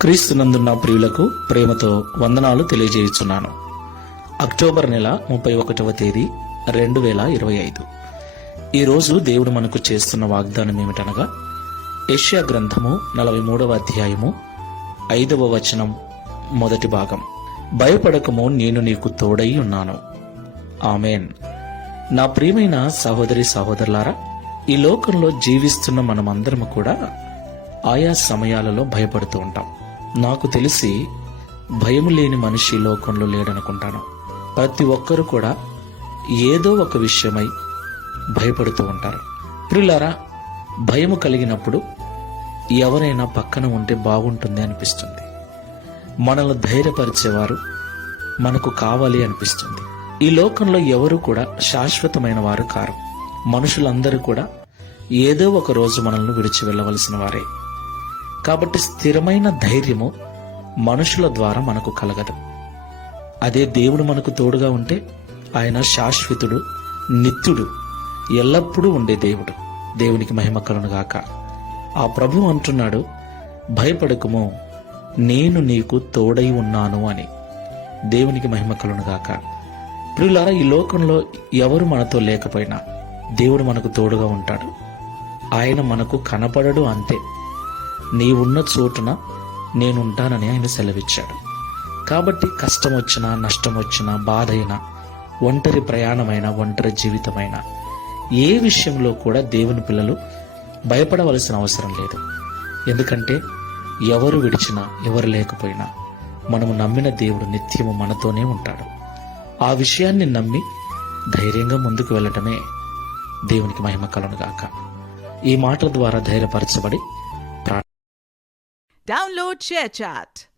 క్రీస్తునందున్న ప్రియులకు ప్రేమతో వందనాలు తెలియజేయుచున్నాను. అక్టోబర్ నెల 31వ తేదీ 2025. ఈరోజు దేవుడు మనకు చేస్తున్న వాగ్దానం ఏమిటనగా, యెషయా గ్రంథము 43వ అధ్యాయము 5వ వచనం మొదటి భాగం. భయపడకము, నేను నీకు తోడై ఉన్నాను. ఆమేన్. నా ప్రియమైన సహోదరి సహోదరులారా, ఈ లోకంలో జీవిస్తున్న మనమందరము కూడా ఆయా సమయాలలో భయపడుతూ ఉంటాం. నాకు తెలిసి భయము లేని మనిషి లోకంలో లేడనుకుంటాను. ప్రతి ఒక్కరూ కూడా ఏదో ఒక విషయమై భయపడుతూ ఉంటారు. ప్రియులారా, భయము కలిగినప్పుడు ఎవరైనా పక్కన ఉంటే బాగుంటుంది అనిపిస్తుంది. మనల్ని ధైర్యపరిచేవారు మనకు కావాలి అనిపిస్తుంది. ఈ లోకంలో ఎవరు కూడా శాశ్వతమైన వారు కారు. మనుషులందరూ కూడా ఏదో ఒక రోజు మనల్ని విడిచి వెళ్ళవలసిన వారే. కాబట్టి స్థిరమైన ధైర్యము మనుషుల ద్వారా మనకు కలగదు. అదే దేవుడు మనకు తోడుగా ఉంటే ఆయన శాశ్వతుడు, నిత్యుడు, ఎల్లప్పుడూ ఉండే దేవుడు. దేవునికి మహిమ కలుగునుగాక. ఆ ప్రభువు అంటున్నాడు, భయపడకుము, నేను నీకు తోడై ఉన్నాను అని. దేవునికి మహిమ కలుగునుగాక. ప్రియులారా, ఈ లోకంలో ఎవరు మనతో లేకపోయినా దేవుడు మనకు తోడుగా ఉంటాడు. ఆయన మనకు కనపడడు, అంతే. నీవున్న చోటున నేనుంటానని ఆయన సెలవిచ్చాడు. కాబట్టి కష్టం వచ్చినా, నష్టం వచ్చినా, బాధ అయినా, ఒంటరి ప్రయాణమైన, ఒంటరి జీవితమైన ఏ విషయంలో కూడా దేవుని పిల్లలు భయపడవలసిన అవసరం లేదు. ఎందుకంటే ఎవరు విడిచినా, ఎవరు లేకపోయినా మనము నమ్మిన దేవుడు నిత్యము మనతోనే ఉంటాడు. ఆ విషయాన్ని నమ్మి ధైర్యంగా ముందుకు వెళ్ళటమే దేవునికి మహిమ కలుగునుగాక. ఈ మాటల ద్వారా ధైర్యపరచబడి Download ShareChat.